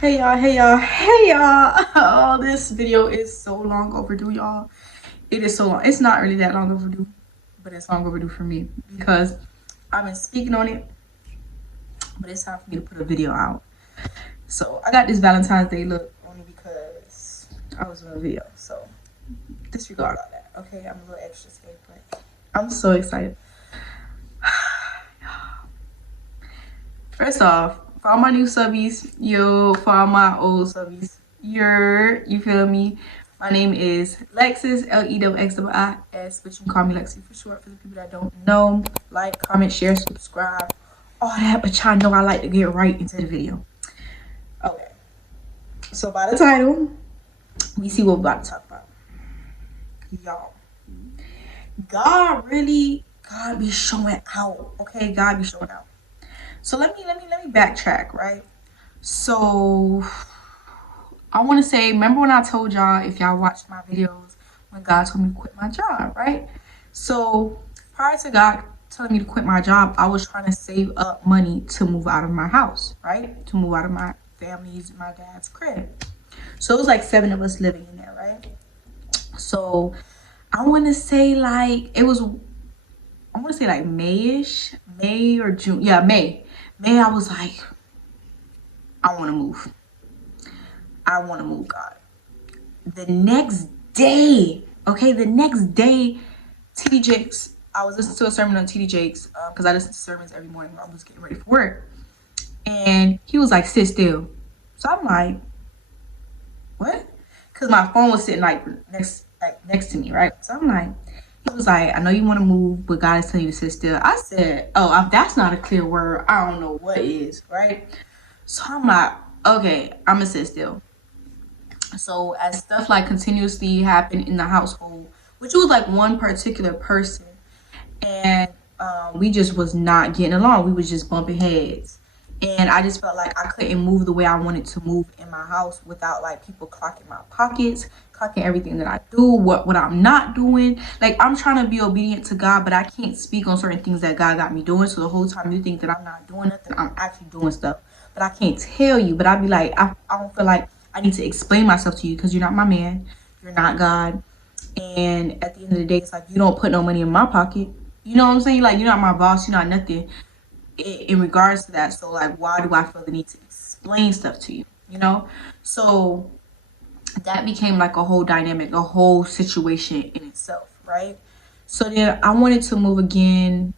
Hey y'all, hey y'all, hey y'all. Oh, this video is so long overdue, y'all. It is so long. It's not really that long overdue, but it's long overdue for me because I've been speaking on it, but it's time for me to put a video out. So I got this Valentine's Day look only because I was doing a video. So disregard all that, okay? I'm a little extra today, but I'm so excited. First off, for all my new subbies, yo, for all my old subbies, you feel me? My name is Lexis, Lexis, but you can call me Lexi for short for the people that don't know. Like, comment, share, subscribe, all that, but y'all know I like to get right into the video. Okay, so by the title, we see what we're about to talk about. Y'all, God be showing out, okay? God be showing out. So let me backtrack, right? So I want to say, remember when I told y'all, if y'all watched my videos, when God told me to quit my job, right? So prior to God telling me to quit my job, I was trying to save up money to move out of my house, right? To move out of my family's, my dad's crib. So it was like 7 of us living in there, right? So I want to say like May-ish, May or June. Yeah, May. I was like, I want to move. God. The next day, TD Jakes, I was listening to a sermon on TD Jakes because I listen to sermons every morning when I was getting ready for work. And he was like, sit still. So I'm like, what? Because my phone was sitting like next to me, right? So I'm like, he was like, I know you want to move, but God is telling you to sit still. I said, oh, if that's not a clear word, I don't know what is, right? So I'm like, okay, I'm going to sit still. So as stuff like continuously happened in the household, which was like one particular person, and we just was not getting along. We was just bumping heads. And I just felt like I couldn't move the way I wanted to move in my house without like people clocking my pockets, clocking everything that I do, what I'm not doing. Like, I'm trying to be obedient to God, but I can't speak on certain things that God got me doing. So the whole time you think that I'm not doing nothing, I'm actually doing stuff. But I can't tell you. But I'd be like, I don't feel like I need to explain myself to you because you're not my man. You're not God. And at the end of the day, it's like, you don't put no money in my pocket. You know what I'm saying? Like, you're not my boss. You're not nothing in regards to that. So like, why do I feel the need to explain stuff to you, you know? So that became like a whole dynamic, a whole situation in itself, right? So then I wanted to move again,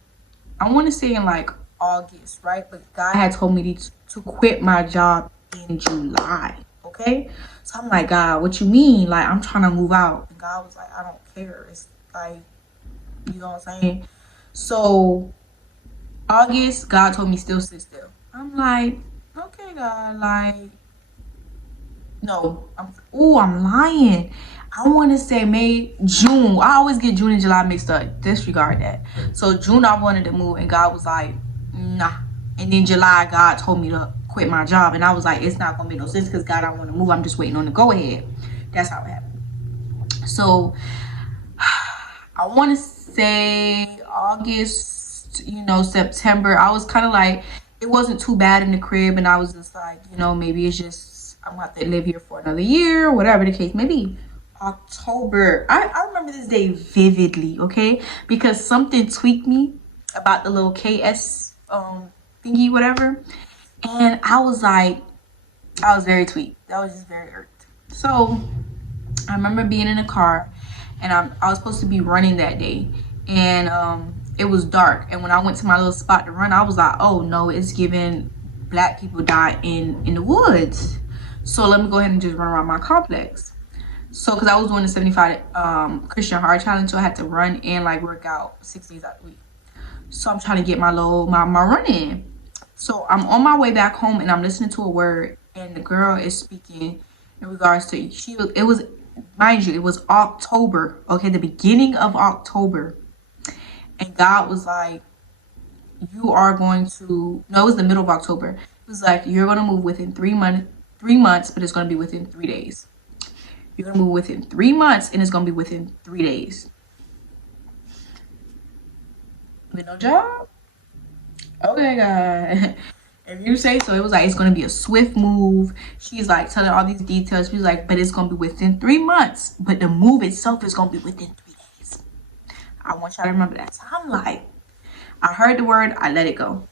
I want to say in like August, right? But God had told me to quit my job in July, okay? So I'm like, God, what you mean? Like, I'm trying to move out. And God was like, I don't care. It's like, you know what I'm saying? So August, God told me still sit still. I'm like, okay, God, like, no, I'm lying. I want to say May, June. I always get June and July mixed up. Disregard that. So June, I wanted to move, and God was like, nah. And then July, God told me to quit my job, and I was like, it's not gonna make no sense because God, I want to move. I'm just waiting on the go ahead. That's how it happened. So I want to say August, September. I was kind of like, it wasn't too bad in the crib, and I was just like, maybe it's just I'm gonna have to live here for another year, whatever the case may be. October. I remember this day vividly, okay? Because something tweaked me about the little KS thingy, whatever. And I was very tweaked. That was just very irked. So I remember being in a car, and I was supposed to be running that day, and it was dark. And when I went to my little spot to run, I was like, oh no, it's giving black people die in the woods. So let me go ahead and just run around my complex. So because I was doing the 75 Christian Hard Challenge, so I had to run and like work out 6 days out of the week. So I'm trying to get my run in. So I'm on my way back home, and I'm listening to a word, and the girl is speaking in regards to mind you, it was October, okay, the beginning of October. And God was like, you are going to, no, it was the middle of October. It was like, you're going to move within 3 months, but it's going to be within 3 days. You're going to move within 3 months, and it's going to be within 3 days. With no job? Okay, God. If you say so. It was like, it's going to be a swift move. She's like telling all these details. She's like, but it's going to be within 3 months. But the move itself is going to be within 3 days. I want y'all to remember that. So I'm like, I heard the word, I let it go.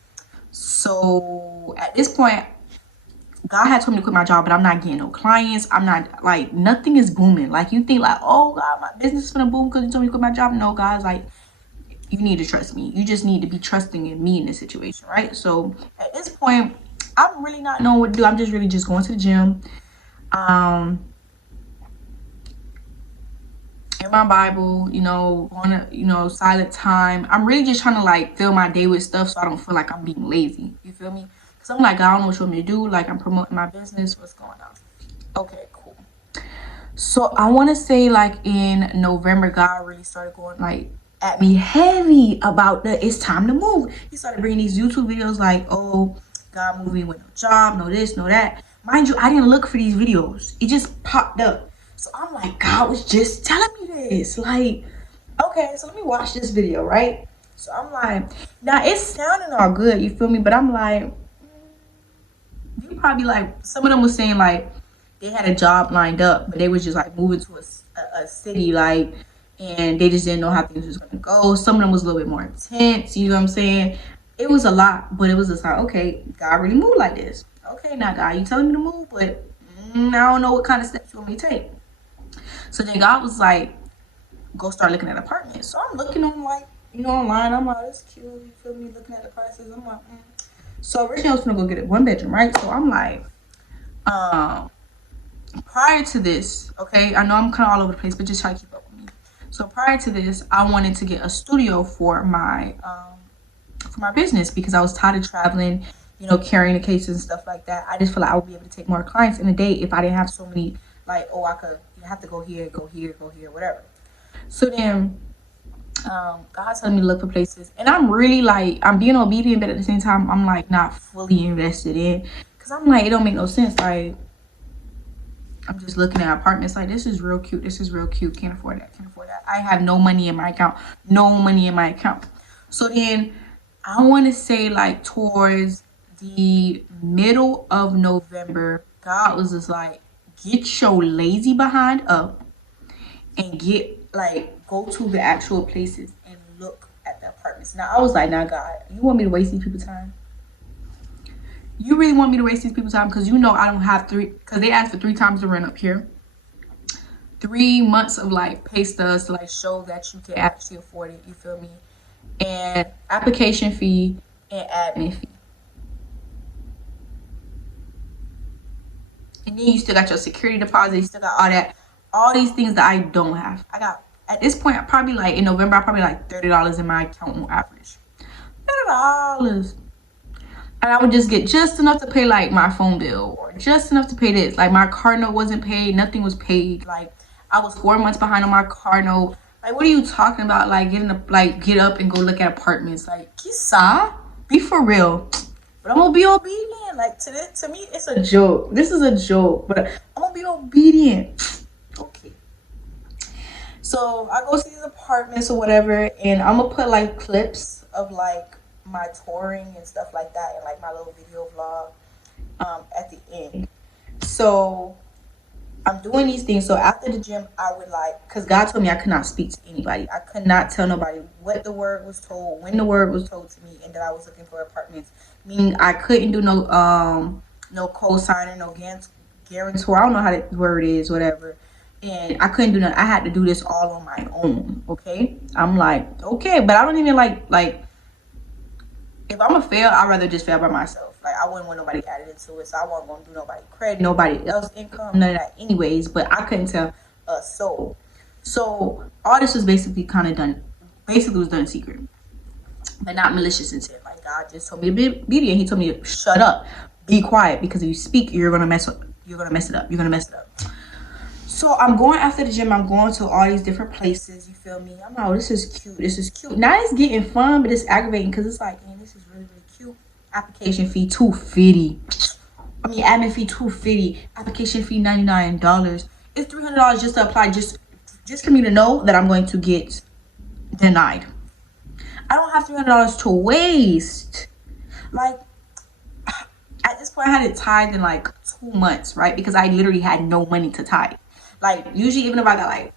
So at this point, God had told me to quit my job, but I'm not getting no clients. I'm not, like, nothing is booming. Like, you think like, oh God, my business is gonna boom because you told me to quit my job. No, God's like, you need to trust me. You just need to be trusting in me in this situation, right? So at this point, I'm really not knowing what to do. I'm just really just going to the gym, in my Bible, on a, silent time. I'm really just trying to like fill my day with stuff so I don't feel like I'm being lazy. You feel me? Because I'm like, I don't know what you want me to do. Like, I'm promoting my business. What's going on? Okay, cool. So I want to say, like, in November, God really started going like at me heavy about it's time to move. He started bringing these YouTube videos like, oh, God moving with no job, no this, no that. Mind you, I didn't look for these videos. It just popped up. So I'm like, God was just telling me this. Like, okay, so let me watch this video, right? So I'm like, now it's sounding all good, you feel me? But I'm like, you probably like, some of them was saying like they had a job lined up, but they was just like moving to a city, like, and they just didn't know how things was gonna go. Some of them was a little bit more intense, you know what I'm saying? It was a lot, but it was just like, okay, God really moved like this. Okay, now God, you telling me to move, but I don't know what kind of steps you want me to take. So then God was like, go start looking at apartments. So I'm looking on like, online. I'm like, that's cute. You feel me? Looking at the prices. I'm like, So originally I was gonna go get a 1-bedroom, right? So I'm like, prior to this, okay, I know I'm kind of all over the place, but just try to keep up with me. So prior to this, I wanted to get a studio for my business because I was tired of traveling, carrying the cases and stuff like that. I just feel like I would be able to take more clients in a day if I didn't have so many, like, oh, I could, you have to go here, whatever. So then, God told me to look for places, and I'm really like, I'm being obedient, but at the same time, I'm like not fully invested in, because I'm like, it don't make no sense. Like, I'm just looking at apartments like, this is real cute, can't afford that. I have no money in my account. So then I want to say like towards the middle of November, God was just like, get your lazy behind up and go to the actual places and look at the apartments. Now I was like, nah, God, you want me to waste these people's time? You really want me to waste these people's time? Because I don't have because they asked for 3 times the rent up here. 3 months of like pay stubs to like show that you can actually afford it, you feel me? And application fee and admin fee. And then you still got your security deposit, you still got all these things that I don't have. I got, at this point, probably like in November, I probably like $30 in my account on average. $30. And I would just get just enough to pay like my phone bill, or just enough to pay this. Like, my car note wasn't paid, nothing was paid. Like, I was 4 months behind on my car note. Like, what are you talking about? Like, get up and go look at apartments. Like, Kisa, be for real. But I'm gonna be obedient. Like, to me, it's a joke. This is a joke, but I'm gonna be obedient. Okay. So I go see these apartments or whatever, and I'm gonna put like clips of like my touring and stuff like that, and like my little video vlog at the end. So I'm doing these things. So after the gym, I would because God told me I could not speak to anybody. I could not tell nobody what the word was told, when the word was told to me, and that I was looking for apartments. Meaning I couldn't do no co-signer, no guarantor. I don't know how that word is, whatever. And I couldn't do nothing. I had to do this all on my own. Okay. I'm like, okay, but I don't even like if I'm gonna fail, I'd rather just fail by myself. Like, I wouldn't want nobody added into it, so I wasn't gonna do nobody credit, nobody else income, none of that anyways. But I couldn't tell a soul. So all this was basically done in secret, but not malicious intent. Like, God just told me to be obedient. He told me to shut up, be quiet, because if you speak, you're gonna mess it up. So I'm going after the gym. I'm going to all these different places. You feel me? I'm like, oh, this is cute. Now it's getting fun, but it's aggravating because it's like, man, this is really, really cute. Application fee $250. I mean, admin fee $250. Application fee $99. It's $300 just to apply, just for me to know that I'm going to get denied. I don't have $300 to waste. Like, At this point, I hadn't tithed in like 2 months, right? Because I literally had no money to tithe. Like, usually, even if I got like,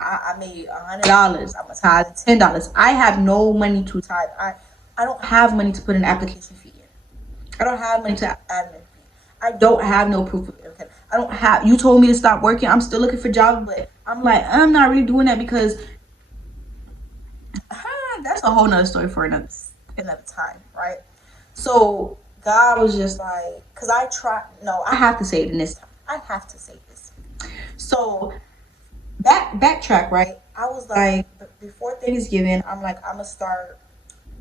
I made $100, I'm gonna tithe $10. I have no money to tithe. I don't have money to put an application fee in. I don't have money to admin fee. I don't have no proof of income. I don't have. You told me to stop working. I'm still looking for jobs, but I'm like, I'm not really doing that because that's a whole nother story for another time, right? So God was just like, cause I try. No, I have to say it in this time. I have to say this. So backtrack, right? I was like, before Thanksgiving, I'm like, I'm gonna start.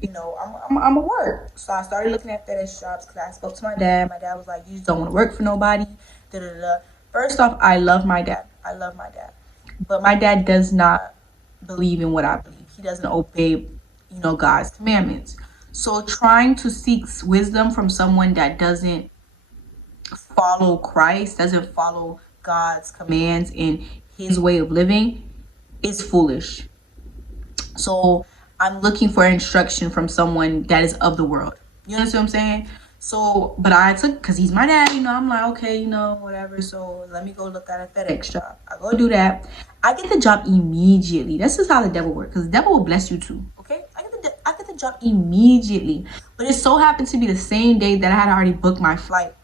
I'm gonna work. So I started looking at FedEx jobs because I spoke to my dad. My dad was like, you just don't want to work for nobody. Da da da. First off, I love my dad. I love my dad, but my dad does not believe in what I believe. He doesn't obey, God's commandments. So trying to seek wisdom from someone that doesn't follow Christ, doesn't follow God's commands and his way of living is foolish. So I'm looking for instruction from someone that is of the world. You understand what I'm saying? So, but I took, because he's my dad, I'm like, okay, whatever. So let me go look at a FedEx job. I go do that. I get the job immediately. This is how the devil works, because the devil will bless you too. Okay? I get the job immediately. But it so happened to be the same day that I had already booked my flight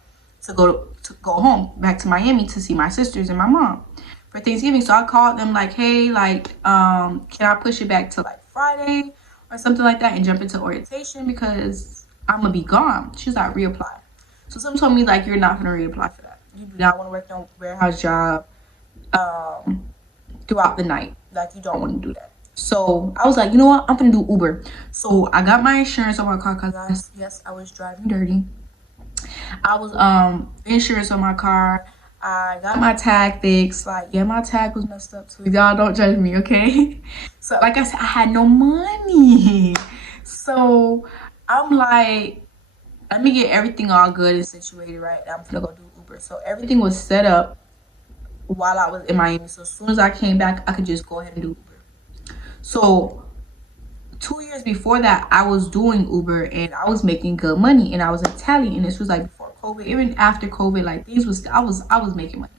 to go home, back to Miami to see my sisters and my mom for Thanksgiving. So I called them like, hey, like, can I push it back to like Friday or something like that and jump into orientation because I'm gonna be gone. She's like, reapply. So someone told me like, you're not gonna reapply for that. You do not want to work no warehouse job throughout the night. Like, you don't want to do that. So I was like, you know what? I'm gonna do Uber. So I got my insurance on my car because I was driving dirty. I was insurance on my car. I got my tag fixed. Like, yeah, my tag was messed up too. Y'all don't judge me, okay? So like I said, I had no money. So I'm like, let me get everything all good and situated, right? I'm gonna go do Uber. So everything was set up while I was in Miami. So as soon as I came back, I could just go ahead and do Uber. So 2 years before that, I was doing Uber and I was making good money and I was Italian. And this was like before COVID, even after COVID, like I was making money.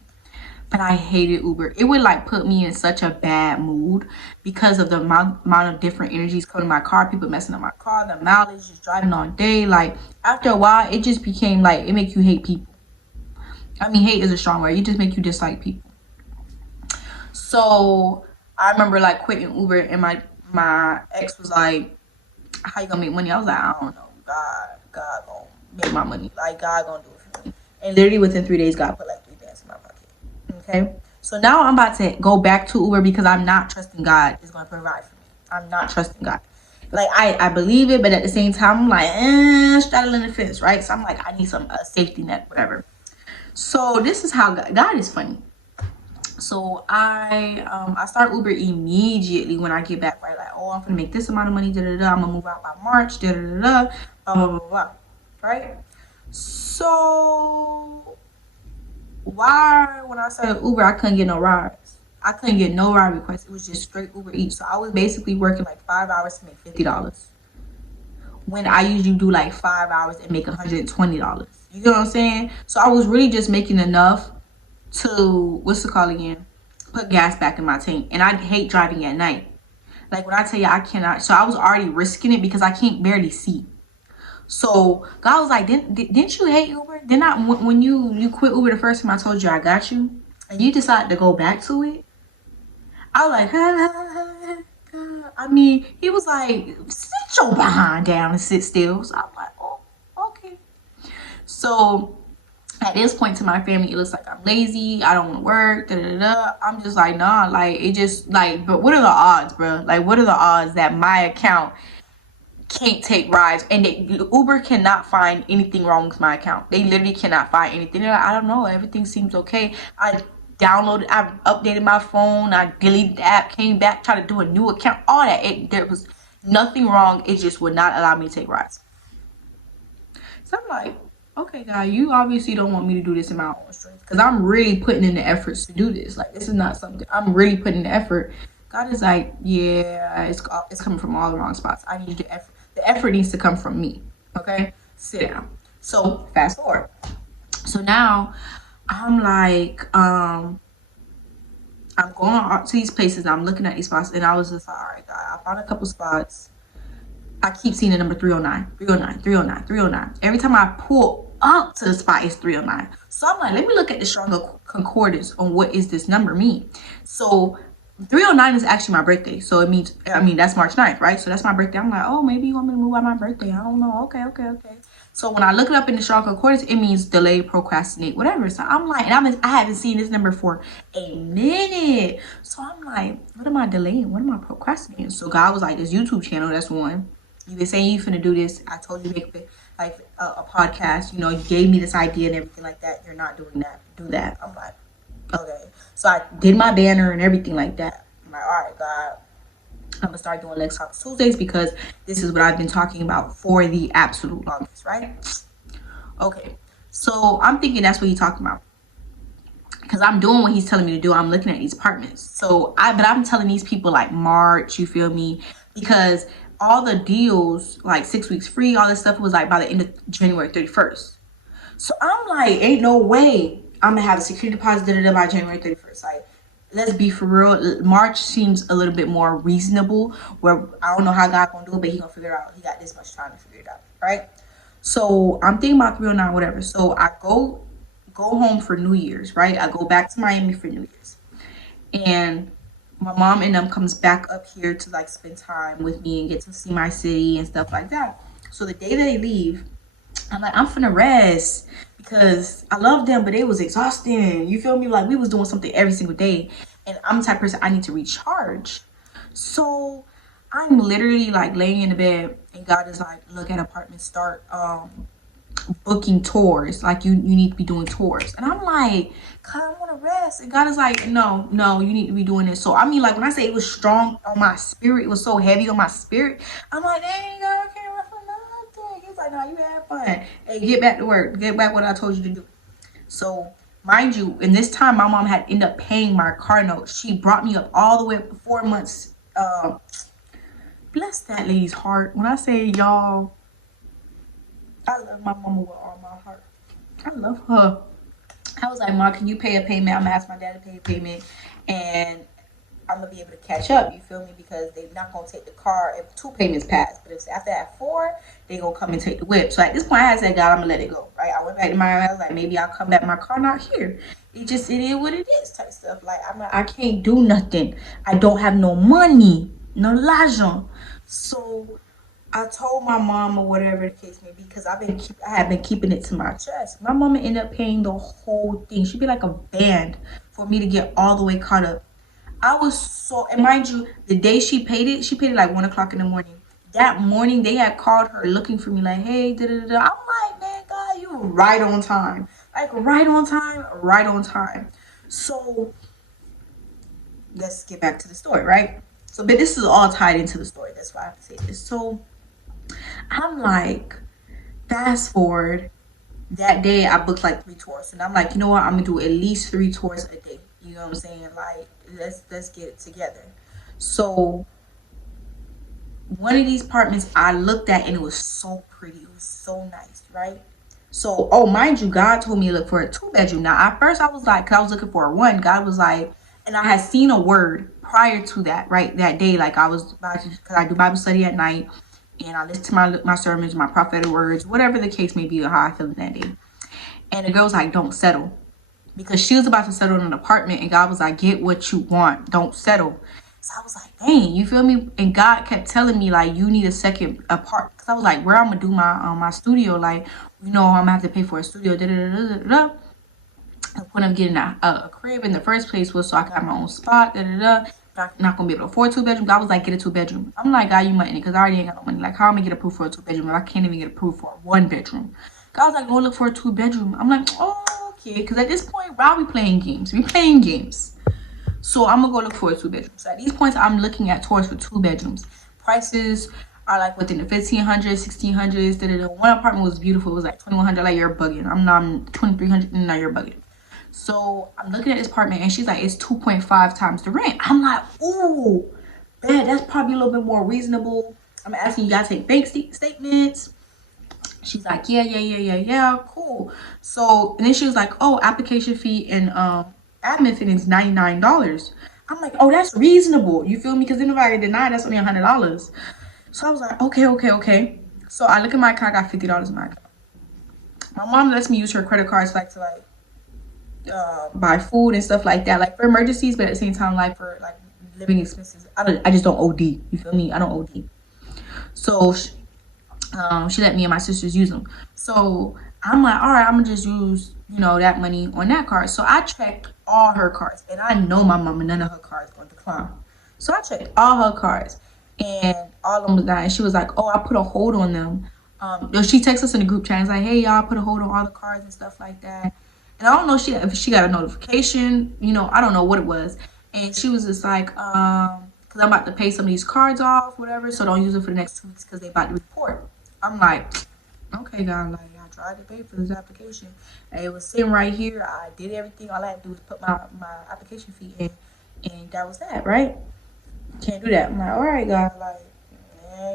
But I hated Uber. It would like put me in such a bad mood because of the amount of different energies coming to my car, people messing up my car, the mileage, just driving all day. Like after a while, it just became like, it makes you hate people. I mean, hate is a strong word. It just make you dislike people. So I remember like quitting Uber and my ex was like, how you gonna make money? I was like, I don't know. God gonna make my money. Like, God gonna do it for me. And literally within 3 days, God put like 3 bands in my pocket. Okay? So now I'm about to go back to Uber because I'm not trusting God is gonna provide for me. I'm not trusting God. Like, I believe it, but at the same time, I'm like, straddling the fence, right? So I'm like, I need some safety net, whatever. So this is how God is funny. So I start Uber immediately when I get back, right? Like, oh, I'm gonna make this amount of money, I'm gonna move out by March, blah, blah, blah, blah, right? So why, when I started Uber, I couldn't get no rides. I couldn't get no ride requests. It was just straight Uber Eats. So I was basically working like 5 hours to make $50. When I usually do like 5 hours and make $120. You know what I'm saying? So I was really just making enough to, what's it called again? Put gas back in my tank. And I hate driving at night. Like when I tell you I cannot. So I was already risking it because I can't barely see. So God was like, didn't you hate Uber? When you quit Uber the first time I told you I got you, and you decided to go back to it, I was like, I mean, he was like, sit your behind down and sit still. So I'm like, oh, okay. So at this point to my family, it looks like I'm lazy. I don't want to work. I'm just like, nah, like it just like, but what are the odds, bro? Like, what are the odds that my account can't take rides and Uber cannot find anything wrong with my account? They literally cannot find anything. They're like, I don't know, everything seems okay. I updated my phone, I deleted the app, came back, tried to do a new account, all that. There was nothing wrong. It just would not allow me to take rides. So I'm like, okay, God, you obviously don't want me to do this in my own strength because I'm really putting in the efforts to do this. Like, this is not something I'm really putting in the effort. God is like, yeah, it's coming from all the wrong spots. I need the effort. The effort needs to come from me. Okay, sit down. So fast forward. So now I'm like, I'm going out to these places and I'm looking at these spots, and I was just like, all right, God, I found a couple spots. I keep seeing the number 309, 309, 309, 309. Every time I pull up to the spot, it's 309. So I'm like, let me look at the stronger concordance on what is this number mean. So 309 is actually my birthday. So it means, that's March 9th, right? So that's my birthday. I'm like, oh, maybe you want me to move out my birthday. I don't know. Okay. So when I look it up in the strong concordance, it means delay, procrastinate, whatever. So I'm like, and I haven't seen this number for a minute. So I'm like, what am I delaying? What am I procrastinating? So God was like, this YouTube channel, that's one. You've been saying you finna do this. I told you to make a podcast. You know, you gave me this idea and everything like that. You're not doing that. Do that. I'm like, okay. So I did my banner and everything like that. I'm like, all right, God, I'm gonna start doing Lex Talks Tuesdays because this is what I've been talking about for the absolute longest, right? Okay. So I'm thinking that's what he's talking about, because I'm doing what he's telling me to do. I'm looking at these apartments. So I'm telling these people like March, you feel me? Because all the deals, like 6 weeks free, all this stuff was like by the end of January 31st. So I'm like, ain't no way I'm gonna have a security deposit by January 31st. Like, let's be for real. March seems a little bit more reasonable, where I don't know how God gonna do it, but he gonna figure it out. He got this much time to figure it out, right? So I'm thinking about 309, whatever. So I go home for New Year's, right? I go back to Miami for New Year's, and my mom and them comes back up here to like spend time with me and get to see my city and stuff like that. So the day that they leave, I'm like, I'm finna rest because I love them, but it was exhausting. You feel me? Like, we was doing something every single day, and I'm the type of person, I need to recharge. So I'm literally like laying in the bed, and God is like, look at apartments, start booking tours. Like, you need to be doing tours. And I'm like, God, I want to rest. And God is like, no, you need to be doing this. So I mean, like, when I say it was strong on my spirit, it was so heavy on my spirit, I'm like, dang, God, I can't rest for nothing. He's like, no, you had fun. Hey, get back to work. Get back what I told you to do. So mind you, in this time, my mom had ended up paying my car note. She brought me up all the way up for 4 months. Bless that lady's heart. When I say, y'all, I love my mama with all my heart. I love her. I was like, Mom, can you pay a payment? I'm gonna ask my dad to pay a payment, and I'm gonna be able to catch up. You feel me? Because they're not gonna take the car if 2 payments pass. But if after that 4, they gonna come and take the whip. So at this point, I had said, God, I'm gonna let it go. Right? I went back to my house. Like, maybe I'll come back. My car not here. It is what it is. Type stuff. Like, I can't do nothing. I don't have no money, no l'argent. So I told my mom, or whatever the case may be, because I have been keeping it to my chest. My mama ended up paying the whole thing. She'd be like a band for me to get all the way caught up. I was so, and mind you, the day she paid it like 1 o'clock in the morning. That morning, they had called her looking for me, like, hey, da-da-da-da. I'm like, man, God, you were right on time. Like, right on time. So let's get back to the story, right? So, but this is all tied into the story. That's why I have to say this. So I'm like, fast forward, that day I booked like 3 tours, and I'm like, you know what, I'm gonna do at least 3 tours a day. You know what I'm saying? Like, let's get it together. So one of these apartments I looked at, and it was so pretty, it was so nice, right? So, oh, mind you, God told me to look for a 2-bedroom. Now at first I was like, because I was looking for a 1, God was like, and I had seen a word prior to that, right? That day, like, I was about to, because I do Bible study at night, and I listen to my sermons, my prophetic words, whatever the case may be, or how I feel in that day. And the girl was like, don't settle. Because she was about to settle in an apartment, and God was like, get what you want. Don't settle. So I was like, dang, you feel me? And God kept telling me, like, you need a second apartment. Because I was like, where I'm going to do my studio? Like, you know, I'm going to have to pay for a studio. Da-da-da-da-da-da. The point of getting a crib in the first place was so I could have my own spot. Da-da-da. Not gonna be able to afford a 2-bedroom. God was like, get a 2-bedroom. I'm like, God, you money, because I already ain't got no money. Like, how am I gonna get approved for a 2-bedroom if I can't even get approved for a 1-bedroom? God was like, go look for a 2-bedroom. I'm like, oh, okay, because at this point, Rob, we playing games. So I'm gonna go look for a 2-bedroom. So at these points, I'm looking at tours for 2 bedrooms. Prices are like within the 1,500s, 1,600s. Da-da-da. One apartment was beautiful. It was like 2,100. Like, you're bugging. I'm 2,300. No, you're bugging. So I'm looking at this apartment, and she's like, it's 2.5 times the rent. I'm like, ooh, that's probably a little bit more reasonable. I'm asking you guys to take bank statements. She's like, yeah, cool. So, and then she was like, oh, application fee and admin fee is $99. I'm like, oh, that's reasonable. You feel me? Because then if I get denied, that's only $100. So I was like, okay. So I look at my account, I got $50 in my account. My mom lets me use her credit cards like to buy food and stuff like that, like for emergencies, but at the same time, like for like living expenses. I just don't OD. You feel me? I don't OD. So she let me and my sisters use them. So I'm like, all right, I'm gonna just use that money on that card. So I checked all her cards, and I know my mama none of her cards gonna decline. So I checked all her cards, and all of them was dying. She was like, oh, I put a hold on them. She texts us in the group chat. It's like, hey, y'all, put a hold on all the cards and stuff like that. And I don't know if she got a notification. I don't know what it was. And she was just like, because I'm about to pay some of these cards off, whatever. So don't use it for the next 2 weeks because they about to report. I'm like, okay, God, like I tried to pay for this application. And it was sitting right here. I did everything. All I had to do was put my application fee in, and that was that, right? Can't do that. I'm like, all right, God, like,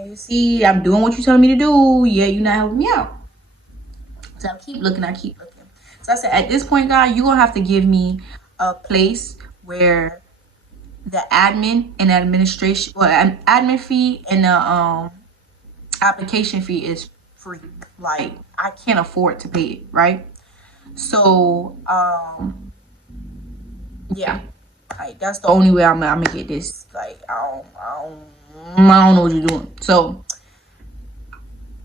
you see, I'm doing what you're telling me to do. Yeah, you're not helping me out. So I keep looking. So I said, at this point, God, you're gonna have to give me a place where the admin and administration, well, admin fee and the application fee is free. Like I can't afford to pay it, right? So yeah, like that's the only way I'm gonna get this. Like I don't know what you're doing. So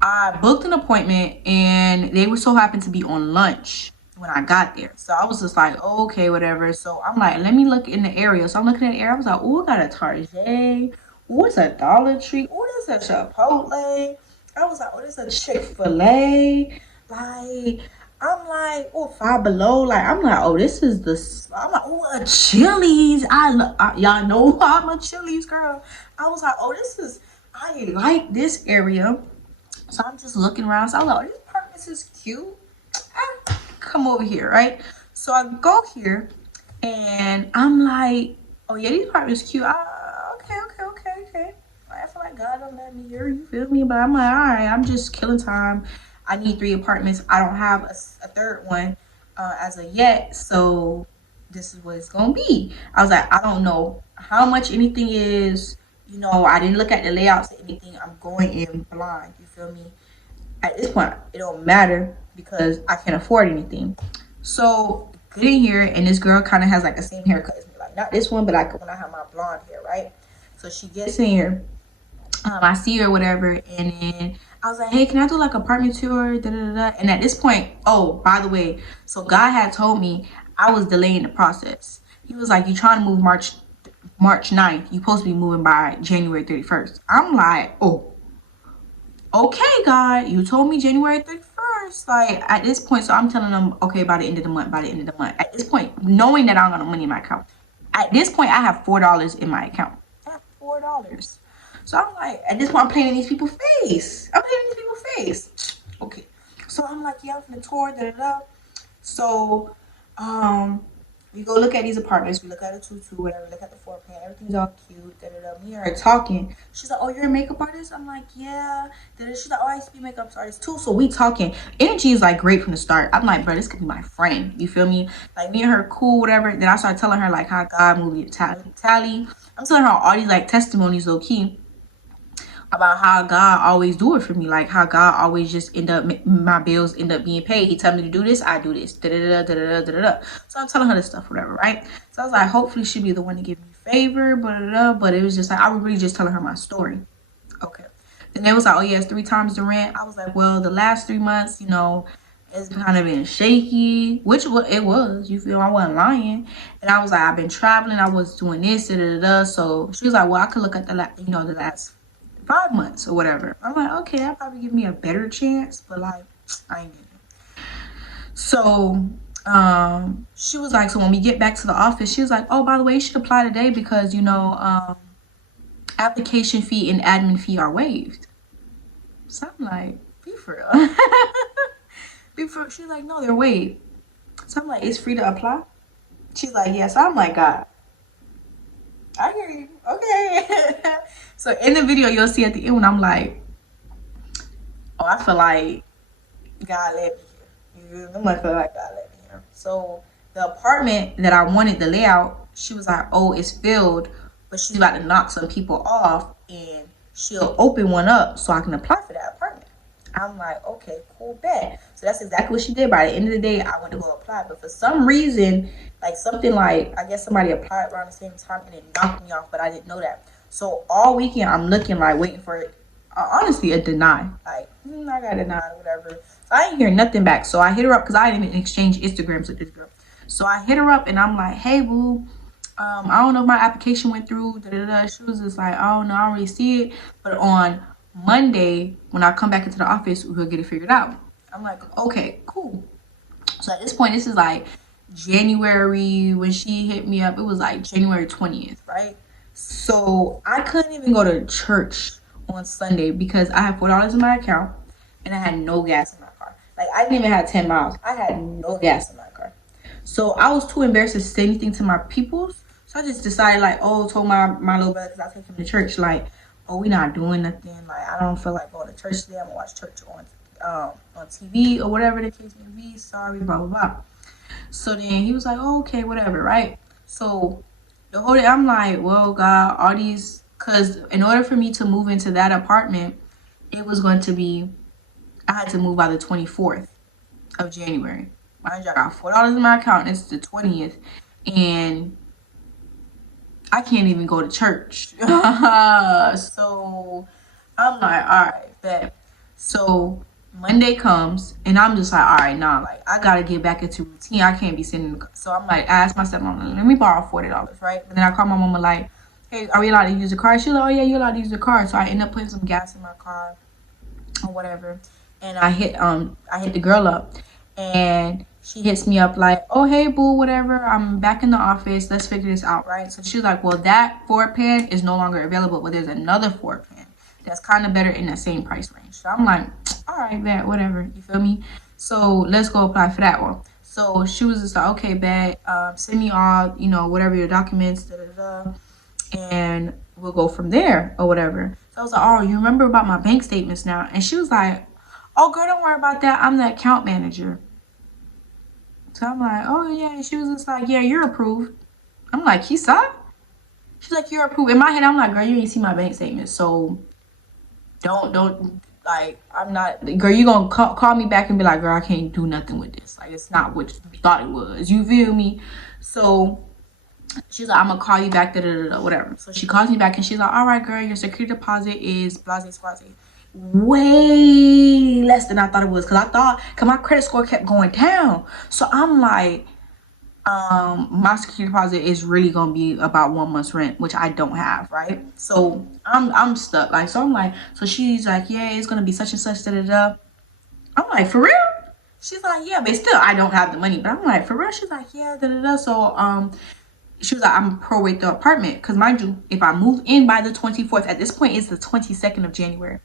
I booked an appointment, and they were so happened to be on lunch when I got there. So I was just like, oh, okay, whatever. So I'm like, let me look in the area. So I'm looking at the area. I was like, oh, I got a Target. Oh, it's a Dollar Tree. Oh, there's a Chipotle. I was like, oh, there's a Chick-fil-A. Like, I'm like, oh, Five Below. Like, I'm like, oh, this is I'm like, oh, a Chili's. Y'all know I'm a Chili's girl. I was like, oh, I like this area. So I'm just looking around. So I'm like, oh, this apartment is cute. Come over here, right? So I go here, and I'm like, oh yeah, these apartments cute. Okay. I feel like God don't let me hear, you feel me? But I'm like, all right, I'm just killing time. I need 3 apartments. I don't have a third one as of yet, so this is what it's gonna be. I was like, I don't know how much anything is. I didn't look at the layouts or anything. I'm going in blind. You feel me? At this point, it don't matter because I can't afford anything. So get in here, and this girl kind of has like the same haircut as me. Like not this one, but like when I have my blonde hair, right? So she gets in here. I see her, whatever, and then I was like, hey, can I do like apartment tour? And at this point, oh, by the way, so God had told me I was delaying the process. He was like, you trying to move March 9th. You supposed to be moving by January 31st. I'm like, oh, okay, God, you told me January 31st. Like at this point, so I'm telling them, okay, by the end of the month. At this point, knowing that I don't got no money in my account. At this point, I have $4 in my account. I have $4. So I'm like, at this point, I'm playing in these people's face. Okay. So I'm like, yeah, I'm from the tour, So, we go look at these apartments. We look at the tutu, whatever. Look at the floor plan. Everything's all cute. Me and her talking. She's like, "Oh, you're a makeup artist?" I'm like, "Yeah." She's like, "Oh, I used to be a makeup artist too." So we talking. Energy is like great from the start. I'm like, "Bro, this could be my friend." You feel me? Like me and her, cool, whatever. Then I started telling her like how God moved me to Tally. I'm telling her all these like testimonies, low key, about how God always do it for me, like how God always just my bills end up being paid. He tell me to do this, I do this. So I'm telling her this stuff, whatever, right? So I was like, hopefully she'll be the one to give me favor, but it was just like I was really just telling her my story. Okay. Then they was like, oh yeah, it's 3 times the rent. I was like, well, the last 3 months, it's kind of been shaky, which it was. You feel I wasn't lying, and I was like, I've been traveling, I was doing this, So she was like, well, I could look at the last 5 months or whatever. I'm like, okay, that probably give me a better chance, but like I ain't getting it. So she was like, so when we get back to the office, she was like, oh, by the way, you should apply today because application fee and admin fee are waived. So I'm like, be for real. She's like, no, they're waived. So I'm like, it's free to apply? She's like, yes. I'm like, God, I hear you. Okay. So in the video, you'll see at the end when I'm like, oh, I feel like God let me here. I'm like, feel like God let me here. So the apartment that I wanted, the layout, she was like, oh, it's filled, but she's about to knock some people off and she'll open one up so I can apply for that apartment. I'm like, okay, cool, bet. So that's exactly what she did. By the end of the day, I went to go apply. But for some reason, like something like, I guess somebody applied around the same time and it knocked me off, but I didn't know that. So all weekend, I'm looking like waiting for it. Honestly, a deny. Like, I got denied, whatever. So I didn't hear nothing back. So I hit her up because I didn't even exchange Instagrams with this girl. So I hit her up and I'm like, hey, boo. I don't know if my application went through. She was just like, oh no, I don't really see it. But on Monday, when I come back into the office, we'll get it figured out. I'm like, okay, cool. So at this point, this is like January. When she hit me up, it was like January 20th, right? So I couldn't even go to church on Sunday because I had $4 in my account and I had no gas in my car. Like, I didn't even have 10 miles. I had no gas in my car. So I was too embarrassed to say anything to my peoples. So I just decided, like, told my little brother, because I take him to church, like, oh, we not doing nothing. Like, I don't feel like going to church today. I'm going to watch church on TV or whatever the case may be. Sorry, blah, blah, blah. So then he was like, oh, okay, whatever, right? So the whole day I'm like, well, God, all these, because in order for me to move into that apartment, it was going to be, I had to move by the 24th of January. Mind you, I got $4 in my account, and it's the 20th, and I can't even go to church. So I'm like, all right, bet. So Monday comes, and I'm just like, all right, nah, like, I gotta get back into routine. I can't be sitting. So I'm like, I asked my stepmom, let me borrow $40, right? But then I called my mama, like, hey, are we allowed to use the car? She's like, oh yeah, you're allowed to use the car. So I end up putting some gas in my car or whatever, and I hit the girl up, and she hits me up like, oh, hey, boo, whatever. I'm back in the office. Let's figure this out, right? So she's like, well, that 4-pan is no longer available, but there's another 4-pan that's kind of better in the same price range. So I'm like, all right, bet, whatever. You feel me? So let's go apply for that one. So she was just like, okay, bet. Send me all, whatever your documents, and we'll go from there or whatever. So I was like, oh, you remember about my bank statements now? And she was like, oh, girl, don't worry about that. I'm the account manager. So I'm like, oh, yeah. And she was just like, yeah, you're approved. I'm like, Kisa? She's like, you're approved. In my head, I'm like, girl, you didn't see my bank statement. So don't, like, I'm not, girl, you going to call me back and be like, girl, I can't do nothing with this. Like, it's not what you thought it was. You feel me? So she's like, I'm going to call you back, whatever. So she calls me back and she's like, all right, girl, your security deposit is blase. Way less than I thought it was, because my credit score kept going down. So I'm like, my security deposit is really gonna be about 1 month's rent, which I don't have, right? So I'm stuck. Like, so I'm like, so she's like, yeah, it's gonna be such and such, I'm like, for real? She's like, yeah, but still I don't have the money. But I'm like, for real? She's like, yeah, So she was like, I'm prorate the apartment, because mind you, if I move in by the 24th, at this point it's the 22nd of January.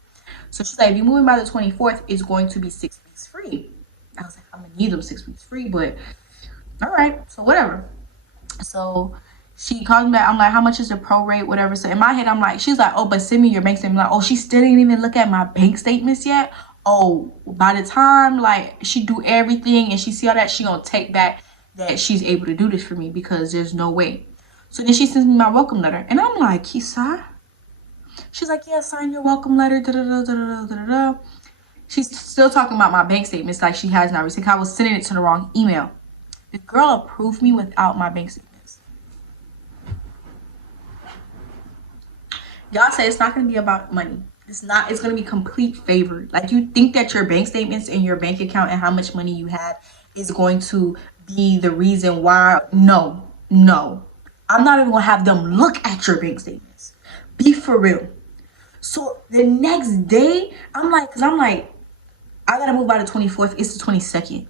So she's like, if you move in by the 24th, it's going to be 6 weeks free. I was like, I'm going to need them 6 weeks free, but all right, so whatever. So she calls me back. I'm like, how much is the prorate, whatever. So in my head, I'm like, she's like, oh, but send me your bank statement. I'm like, oh, she still didn't even look at my bank statements yet. Oh, by the time, like, she do everything and she see all that, she going to take back that she's able to do this for me, because there's no way. So then she sends me my welcome letter. And I'm like, Kisa? She's like, yeah, sign your welcome letter. She's still talking about my bank statements like she has not received. I was sending it to the wrong email. The girl approved me without my bank statements. Y'all say it's not going to be about money. It's not. It's going to be complete favor. Like, you think that your bank statements and your bank account and how much money you have is going to be the reason why. No. I'm not even going to have them look at your bank statements. Be for real. So the next day, I'm like, I gotta move by the 24th. It's the 22nd.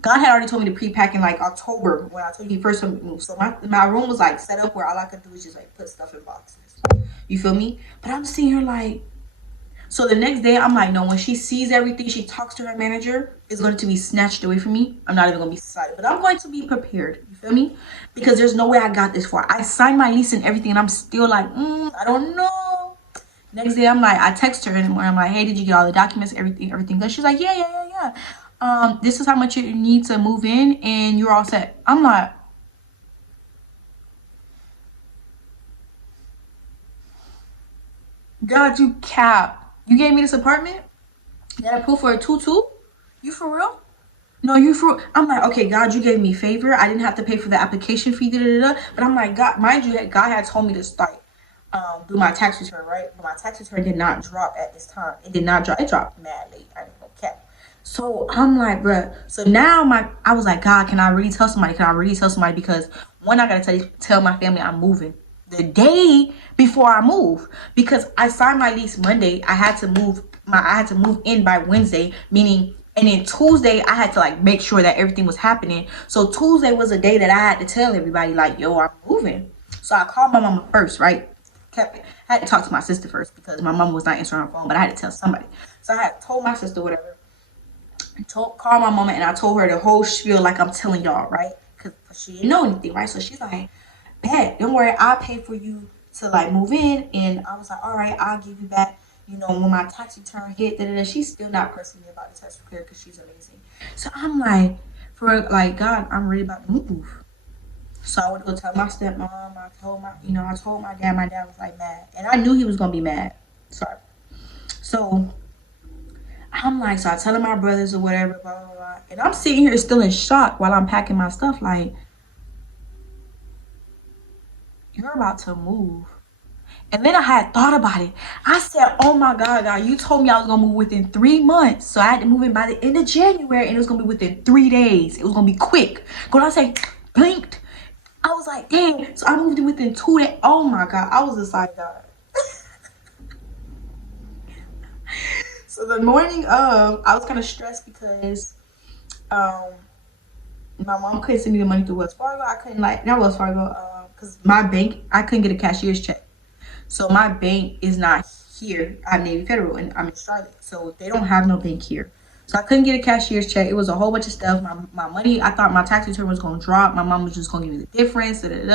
God had already told me to pre-pack in like October when I told you first to move. So my room was like set up where all I could do was just like put stuff in boxes. You feel me? But I'm seeing her like, so the next day I'm like, no, when she sees everything, she talks to her manager, it's going to be snatched away from me. I'm not even going to be excited, but I'm going to be prepared. You feel me? Because there's no way I got this far. I signed my lease and everything, and I'm still like, I don't know. Next day, I'm like, I text her in the morning. I'm like, hey, did you get all the documents, everything good? She's like, yeah. This is how much you need to move in, and you're all set. I'm like, God, you cap. You gave me this apartment? You got approved for a 2-2? You for real? No, you for. I'm like, okay, God, you gave me favor. I didn't have to pay for the application fee, But I'm like, God, mind you, God had told me to start do my tax return, right? But my tax return did not drop at this time. It did not drop. It dropped mad late. I didn't know cap. So I'm like, bruh. So now I was like, God, can I really tell somebody? Can I really tell somebody? Because one, I gotta tell my family I'm moving the day before I move, because I signed my lease Monday. I had to move in by Wednesday, meaning, and then Tuesday I had to like make sure that everything was happening. So Tuesday was a day that I had to tell everybody like, yo, I'm moving. So I called my mama first, right? I had to talk to my sister first because my mom was not answering her phone, but I had to tell somebody. So I had told my sister whatever. Called my mama, and I told her the whole spiel like I'm telling y'all, right? Because she didn't know anything, right? So she's like, bet, don't worry, I'll pay for you to like move in. And I was like, all right, I'll give you back, when my tax return hit. She's still not pressing me about the tax return because she's amazing. So I'm like, for like, God, I'm ready about to move. So I went to go tell my stepmom. I told my dad. My dad was like mad, and I knew he was gonna be mad. Sorry. So I'm like, so I telling my brothers or whatever, blah blah blah, and I'm sitting here still in shock while I'm packing my stuff. Like, you're about to move. And then I had thought about it. I said, oh my God, you told me I was going to move within 3 months. So I had to move in by the end of January, and it was going to be within 3 days. It was going to be quick. When I say blinked, I was like, dang. So I moved in within 2 days. Oh my God. I was just like, God. So the morning of, I was kind of stressed because my mom couldn't send me the money through Wells Fargo. I couldn't not Wells Fargo, because my bank, I couldn't get a cashier's check. So my bank is not here. I'm Navy Federal, and I'm in Charlotte. So they don't have no bank here. So I couldn't get a cashier's check. It was a whole bunch of stuff. My money, I thought my tax return was going to drop. My mom was just going to give me the difference. It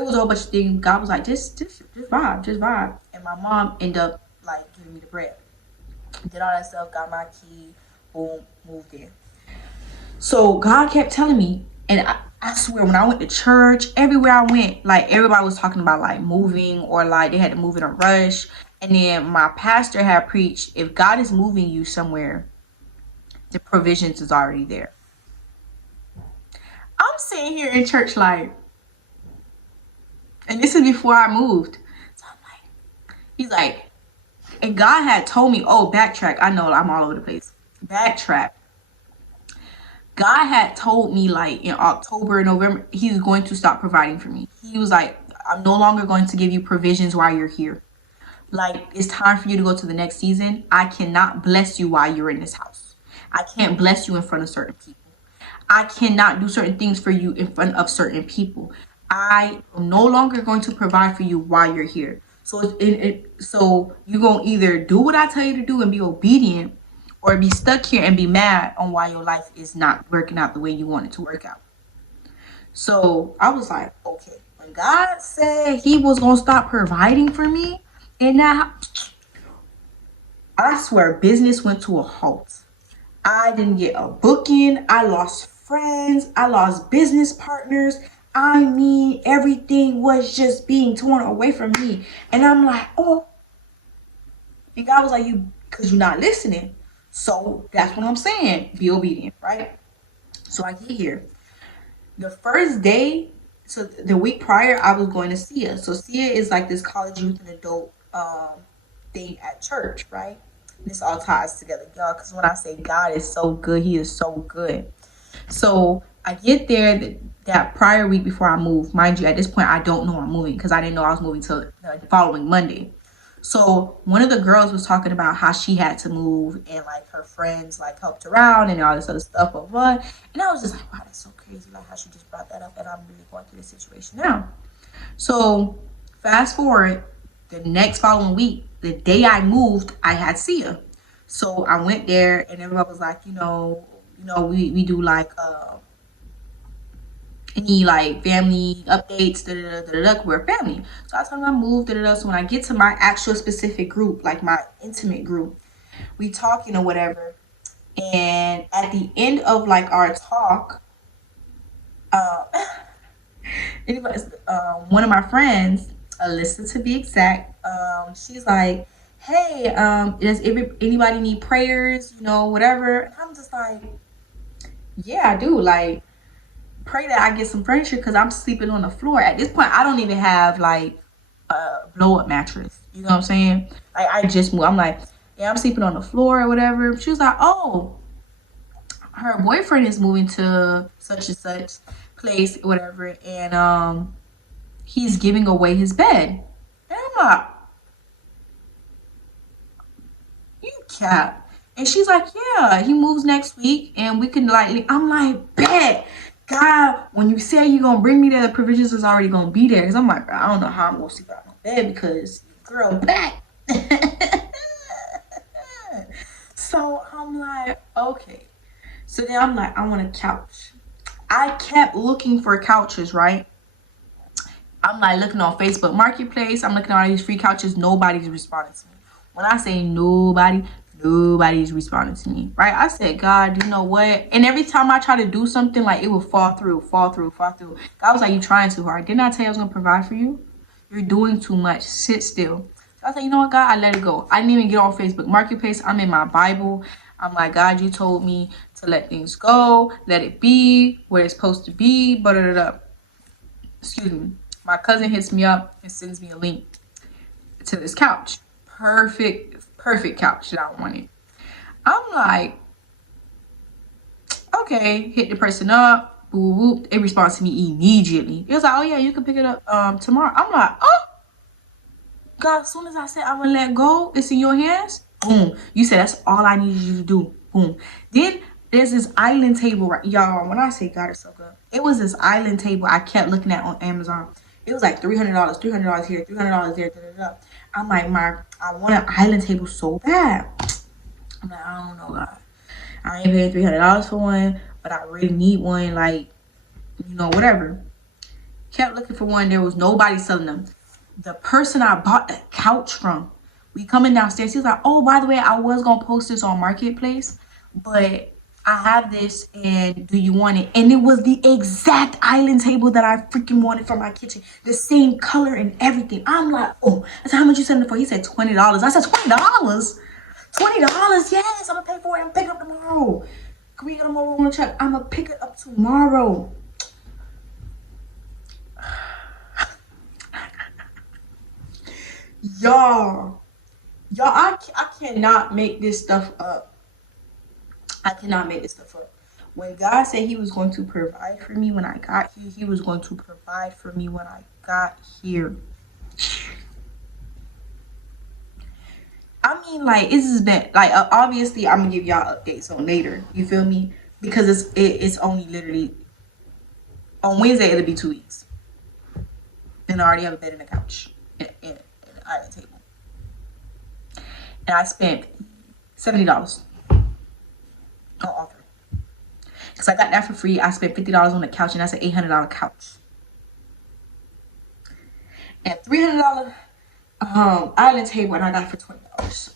was a whole bunch of things. God was like, just vibe. And my mom ended up like giving me the bread. Did all that stuff, got my key, boom, moved in. So God kept telling me, and I swear, when I went to church, everywhere I went, like everybody was talking about like moving, or like they had to move in a rush. And then my pastor had preached, if God is moving you somewhere, the provisions is already there. I'm sitting here in church like, and this is before I moved. So I'm like, he's like, and God had told me, oh, backtrack. I know I'm all over the place. Backtrack. God had told me like in October, November, he's going to stop providing for me. He was like, I'm no longer going to give you provisions while you're here. Like, it's time for you to go to the next season. I cannot bless you while you're in this house. I can't bless you in front of certain people. I cannot do certain things for you in front of certain people. I am no longer going to provide for you while you're here. So so you're going to either do what I tell you to do and be obedient, or be stuck here and be mad on why your life is not working out the way you want it to work out. So I was like, okay, when God said he was going to stop providing for me, and now I swear business went to a halt. I didn't get a booking. I lost friends. I lost business partners. I mean, everything was just being torn away from me. And I'm like, oh. And God was like, because you're not listening. So that's what I'm saying. Be obedient, right? So I get here. The first day, so the week prior, I was going to SIA. So SIA is like this college youth and adult thing at church, right? This all ties together, y'all. Because when I say God is so good, he is so good. So I get there that prior week before I move. Mind you, at this point, I don't know I'm moving because I didn't know I was moving till the following Monday. So one of the girls was talking about how she had to move, and like her friends like helped her out and all this other stuff, blah, blah. And I was just like, wow, that's so crazy, like how she just brought that up, and I'm really going through this situation now. So fast forward, the next following week, the day I moved, I had SIA. So I went there, and everybody was like, we do like any like family updates, da da da da da. We're family. So I told him I moved, da da da. So when I get to my actual specific group, like my intimate group, we talking or whatever. And at the end of like our talk, uh, anyways, one of my friends, Alyssa to be exact, she's like, "Hey, does anybody need prayers? You know, whatever." And I'm just like, "Yeah, I do. Like, pray that I get some furniture because I'm sleeping on the floor. At this point, I don't even have like a blow up mattress. You know what I'm saying? Like, I just moved. I'm like, yeah, I'm sleeping on the floor or whatever." She was like, "Oh, her boyfriend is moving to such and such place, or whatever, and he's giving away his bed." And I'm like, "You cap." And she's like, "Yeah, he moves next week and we can like," I'm like, "Bet. God, when you say you're gonna bring me there, the provisions is already gonna be there." Because I'm like, "Bro, I don't know how I'm gonna sleep out my bed because girl back." So I'm like, okay. So then I'm like, I want a couch. I kept looking for couches, right? I'm like looking on Facebook Marketplace. I'm looking at all these free couches. Nobody's responding to me. When I say nobody, nobody's responding to me, right? I said, "God, you know what?" And every time I try to do something, like it would fall through, fall through, fall through. God was like, "You trying too hard. Didn't I tell you I was gonna provide for you? You're doing too much. Sit still." So I said, "You know what, God?" I let it go. I didn't even get on Facebook Marketplace. I'm in my Bible. I'm like, "God, you told me to let things go, let it be where it's supposed to be." But excuse me. My cousin hits me up and sends me a link to this couch. Perfect couch that I wanted. I'm like, okay, hit the person up, boop, boop. It responds to me immediately. It was like, "Oh yeah, you can pick it up tomorrow." I'm like, "Oh God," as soon as I said I'm gonna let go, it's in your hands. Boom. You said that's all I needed you to do. Boom. Then there's this island table, right? Y'all, when I say God is so good, it was this island table I kept looking at on Amazon. It was like $300, $300 here, $300 there, da, da, da. I'm like, I want an island table so bad. I'm like, I don't know, God. I ain't paying $300 for one, but I really need one, like, you know, whatever. Kept looking for one. There was nobody selling them. The person I bought the couch from, we coming downstairs, he was like, "Oh, by the way, I was gonna post this on Marketplace, but I have this and do you want it?" And it was the exact island table that I freaking wanted for my kitchen. The same color and everything. I'm like, "Oh." I said, "How much you selling it for?" He said $20. I said, $20? $20? Yes, I'm gonna pay for it. I'm pick it up tomorrow. Can we get a mobile on the truck? I'm gonna pick it up tomorrow. Y'all, I cannot make this stuff up. I cannot make this stuff up. When God said he was going to provide for me when I got here, he was going to provide for me when I got here. I mean, like, this has been, like, obviously, I'm going to give y'all updates on later. You feel me? Because it's only literally, on Wednesday, it'll be 2 weeks. And I already have a bed and a couch and an island table. And I spent $70 on offer. Because I got that for free. I spent $50 on the couch, and that's an $800 couch. And $300 island table, and I got it for $20.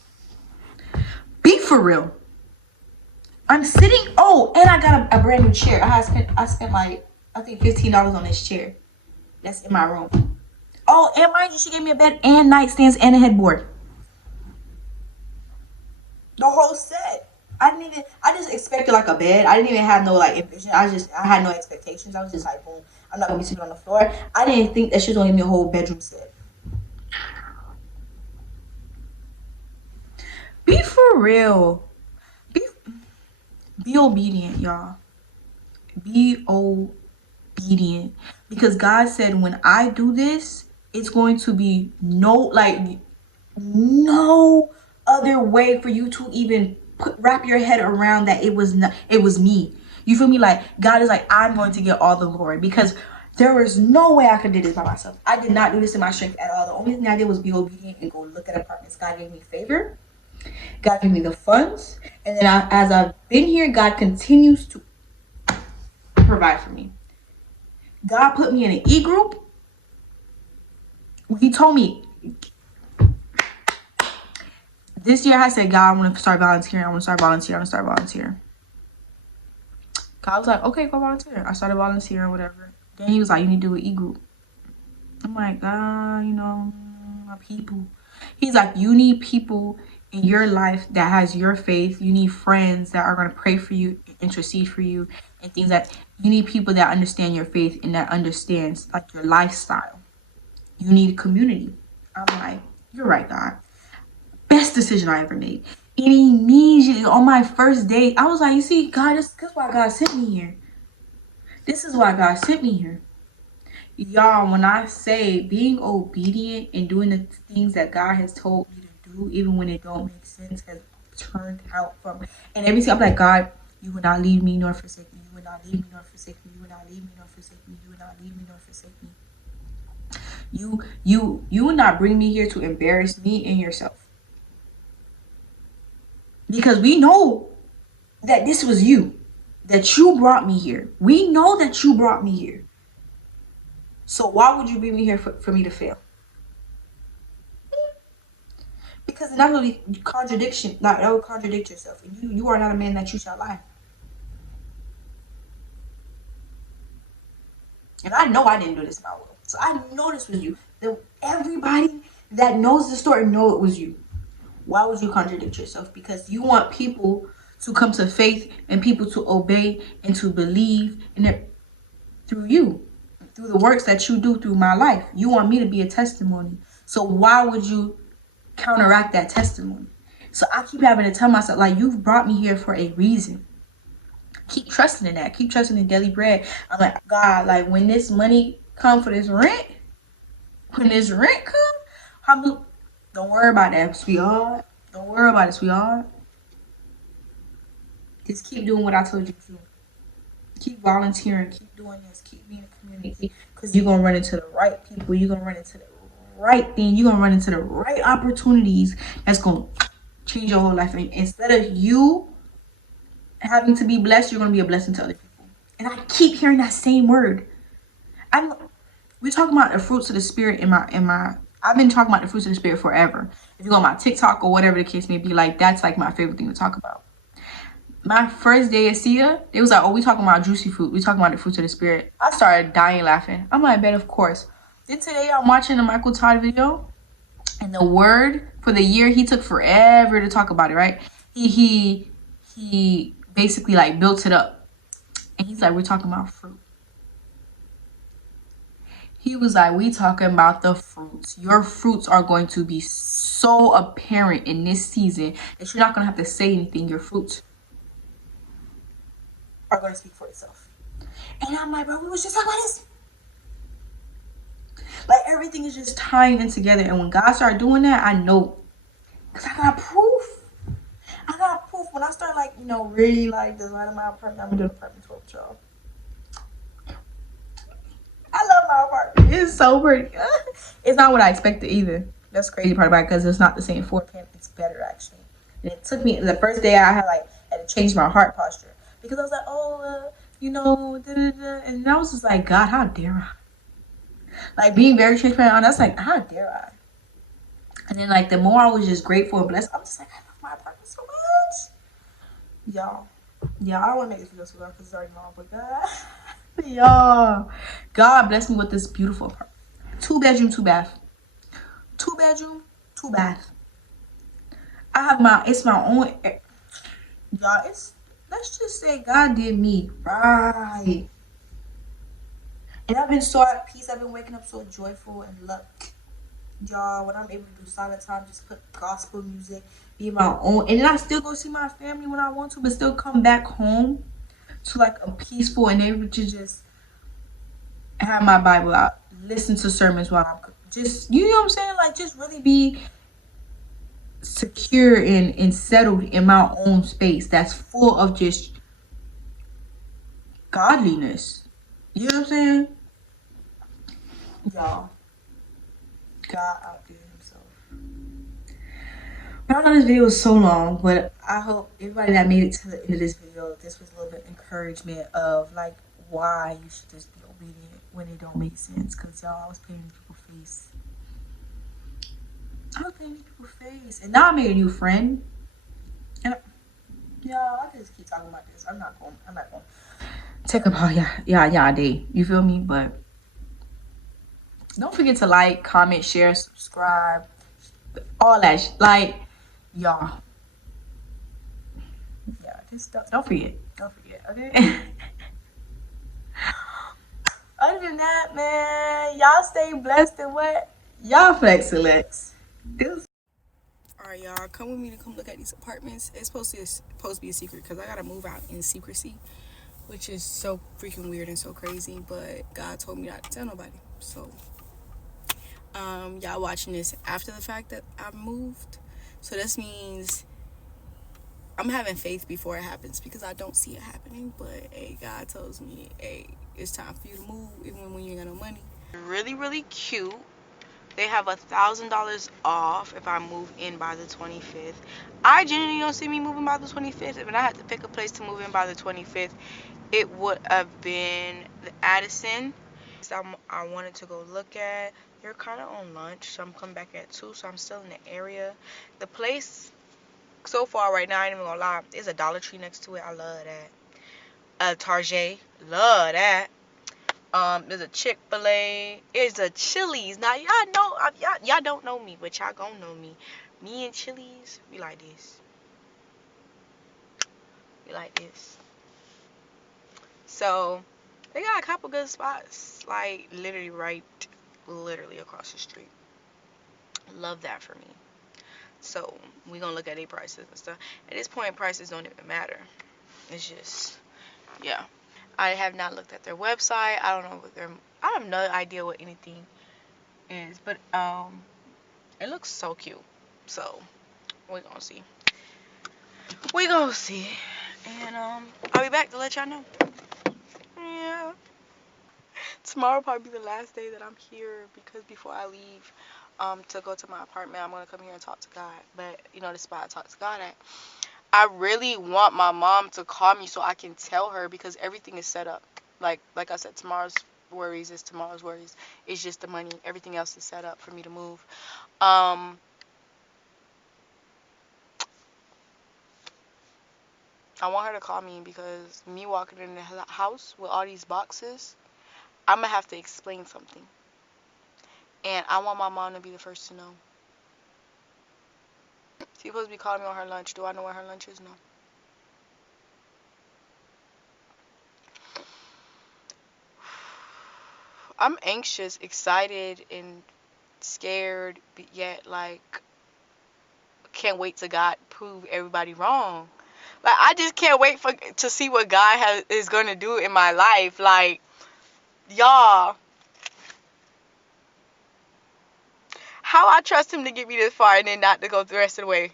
Be for real. I'm sitting. Oh, and I got a brand new chair. I spent like, I think $15 on this chair. That's in my room. Oh, and mind you, she gave me a bed and nightstands and a headboard. The whole set. I just expected like a bed. I didn't even have no like envision. I had no expectations. I was just like, boom, I'm not gonna be sitting on the floor. I didn't think that she was gonna give me a whole bedroom set. Be for real. Be obedient, y'all. Be obedient. Because God said when I do this, it's going to be no other way for you to even wrap your head around that it was me. You feel me? Like, God is like, I'm going to get all the glory, because there was no way I could do this by myself. I did not do this in my strength at all. The only thing I did was be obedient and go look at apartments. God gave me favor. God gave me the funds. And then as I've been here, God continues to provide for me. God put me in an E group. When he told me this year, I said, God, I want to start volunteering. I want to start volunteering. I want to start volunteering. God was like, okay, go volunteer. I started volunteering or whatever. Then he was like, you need to do an E group. I'm like, you know, my people. He's like, you need people in your life that has your faith. You need friends that are going to pray for you, intercede for you, and things that you need people that understand your faith and that understands like your lifestyle. You need a community. I'm like, you're right, God. Best decision I ever made. And immediately on my first date, I was like, you see, God, this is why God sent me here. This is why God sent me here. Y'all, when I say being obedient and doing the things that God has told me to do, even when it don't make sense, has turned out from. And every time I'm like, God, you will not leave me nor forsake me. You will not leave me nor forsake me. You will not leave me nor forsake me. You will not leave me nor forsake me. You will not bring me here to embarrass me and yourself. Because we know that this was you, that you brought me here. We know that you brought me here. So why would you bring me here for me to fail? Because not only contradiction, that will contradict yourself. And you are not a man that you shall lie. And I know I didn't do this in my will. So I know this was you. Everybody that knows the story know it was you. Why would you contradict yourself? Because you want people to come to faith and people to obey and to believe in it through you, through the works that you do through my life. You want me to be a testimony. So why would you counteract that testimony? So I keep having to tell myself, like, you've brought me here for a reason. Keep trusting in that. Keep trusting in daily bread. I'm like, God, like, when this money come for this rent, don't worry about that, sweetheart. Don't worry about it, sweetheart. Just keep doing what I told you to do. Keep volunteering. Keep doing this. Keep being in the community. Because you're going to run into the right people. You're going to run into the right thing. You're going to run into the right opportunities that's going to change your whole life. And instead of you having to be blessed, you're going to be a blessing to other people. And I keep hearing that same word. We're talking about the fruits of the spirit I've been talking about the fruits of the spirit forever. If you go on my TikTok or whatever the case may be, like, that's like my favorite thing to talk about. My first day at SIA, they was like, oh, we talking about juicy fruit. We talking about the fruits of the spirit. I started dying laughing. I'm like, bet, of course. Then today I'm watching a Michael Todd video, and the word for the year, he took forever to talk about it, right? He basically like built it up. And he's like, we're talking about fruit. He was like, we talking about the fruits. Your fruits are going to be so apparent in this season that you're not going to have to say anything. Your fruits are going to speak for itself. And I'm like, bro, we was just talking about this. Like, everything is just tying in together. And when God started doing that, I know. Because I got proof. When I start, like, really, like, designing my apartment, I'm going to do an apartment tour with y'all. I love my apartment. It's so pretty. It's not what I expected either. That's the crazy part about it, because it's not the same floor plan. It's better, actually. And it took me, the first day I had to change my heart posture. Because I was like, and I was just like, God, how dare I? Like, being very transparent on that's like, how dare I? And then, like, the more I was just grateful and blessed, I'm just like, I love my apartment so much. Y'all, I don't want to make this video so long because it's already long, but God. Y'all, God blessed me with this beautiful apartment. 2 bedroom, 2 bath. 2 bedroom, 2 bath. I have it's my own. Y'all, let's just say God did me right. And I've been so at peace. I've been waking up so joyful and love. Y'all, when I'm able to do silent time, just put gospel music, be my own. And then I still go see my family when I want to, but still come back home to like a peaceful and able to just have my Bible out, listen to sermons while I'm just, you know what I'm saying? Like, just really be secure and settled in my own space that's full of just godliness. You know what I'm saying? Y'all, God outdid himself. I know this video is so long, but I hope everybody that made it to the end of this video, this was a little bit of encouragement of like why you should just be obedient when it don't make sense. Cause y'all, I was paying people's face. I was paying people's face, and now I made a new friend. And yeah, I just keep talking about this. I'm not going. Take up all y'all day. You feel me? But don't forget to like, comment, share, subscribe, all that. Like, y'all. Yeah, just don't forget. Don't forget. Okay. Other than that, man, y'all stay blessed and what? Y'all flex selects. Alright, y'all, come with me to come look at these apartments. It's supposed to be a secret because I gotta move out in secrecy, which is so freaking weird and so crazy. But God told me not to tell nobody. So, y'all watching this after the fact that I moved. So this means I'm having faith before it happens because I don't see it happening. But hey, God tells me, hey, it's time for you to move even when you ain't got no money. Really, really cute. They have $1,000 off if I move in by the 25th. I genuinely don't see me moving by the 25th. If I had to pick a place to move in by the 25th, it would have been the Addison. I wanted to go look at. They're kind of on lunch, so I'm coming back at 2, so I'm still in the area. The place, so far right now, I ain't even gonna lie, there's a Dollar Tree next to it. I love that. A Target, love that. There's a Chick-fil-A. There's a Chili's. Now y'all know, y'all don't know me, but y'all gonna know me. Me and Chili's, we like this. We like this. So they got a couple good spots, like literally across the street. Love that for me. So we gonna look at their prices and stuff. At this point, prices don't even matter. It's just, yeah. I have not looked at their website. I don't know what I have no idea what anything is, but it looks so cute. So we're gonna see. And I'll be back to let y'all know. Yeah. Tomorrow will probably be the last day that I'm here because before I leave to go to my apartment, I'm gonna come here and talk to God. But you know the spot I talk to God at. I really want my mom to call me so I can tell her because everything is set up. Like I said, tomorrow's worries is tomorrow's worries. It's just the money. Everything else is set up for me to move. I want her to call me because me walking in the house with all these boxes, I'm going to have to explain something. And I want my mom to be the first to know. She's supposed to be calling me on her lunch. Do I know where her lunch is? No. I'm anxious, excited, and scared, but yet, like, can't wait to God prove everybody wrong. Like, I just can't wait to see what God is going to do in my life. Like, y'all, how I trust him to get me this far and then not to go the rest of the way.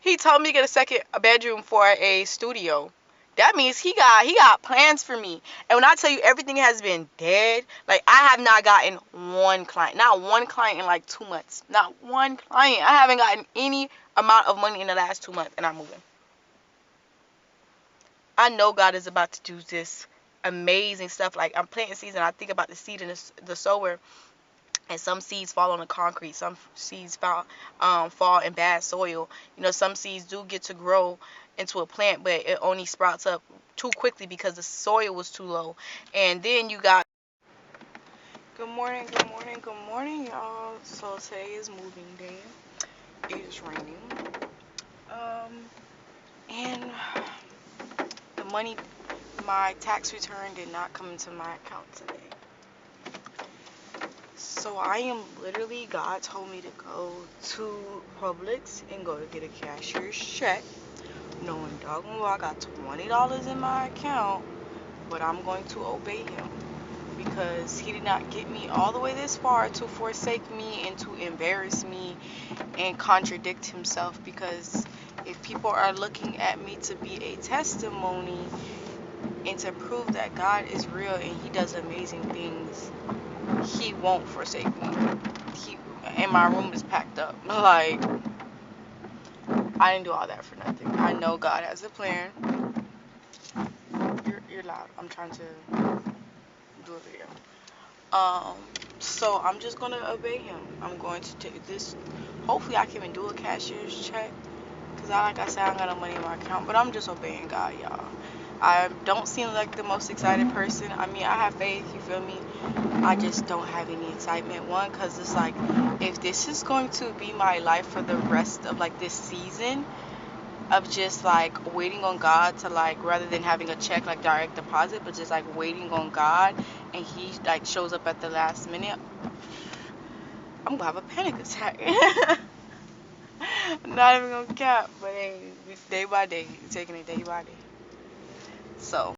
He told me to get a bedroom for a studio. That means he got plans for me. And when I tell you everything has been dead, like I have not gotten one client. Not one client in like 2 months. Not one client. I haven't gotten any amount of money in the last 2 months and I'm moving. I know God is about to do this amazing stuff. Like I'm planting seeds and I think about the seed and the sower. And some seeds fall on the concrete. Some seeds fall in bad soil. You know, some seeds do get to grow into a plant, but it only sprouts up too quickly because the soil was too low. And then you got... Good morning, y'all. So today is moving day. It is raining. And the money, my tax return did not come into my account today. So I am literally, God told me to go to Publix and go to get a cashier's check, knowing doggone well I got $20 in my account, but I'm going to obey him because he did not get me all the way this far to forsake me and to embarrass me and contradict himself, because if people are looking at me to be a testimony and to prove that God is real and he does amazing things, he won't forsake me. And my room is packed up. Like, I didn't do all that for nothing. I know God has a plan. You're loud. I'm trying to do a video. So I'm just gonna obey him. I'm going to take this. Hopefully, I can even do a cashier's check. Cause like I said, I don't got no money in my account. But I'm just obeying God, y'all. I don't seem like the most excited person. I mean, I have faith. You feel me? I just don't have any excitement. One, cause it's like, if this is going to be my life for the rest of like this season, of just like waiting on God to like, rather than having a check like direct deposit, but just like waiting on God, and he like shows up at the last minute, I'm gonna have a panic attack. Not even gonna cap, but hey, it's day by day, taking it day by day. So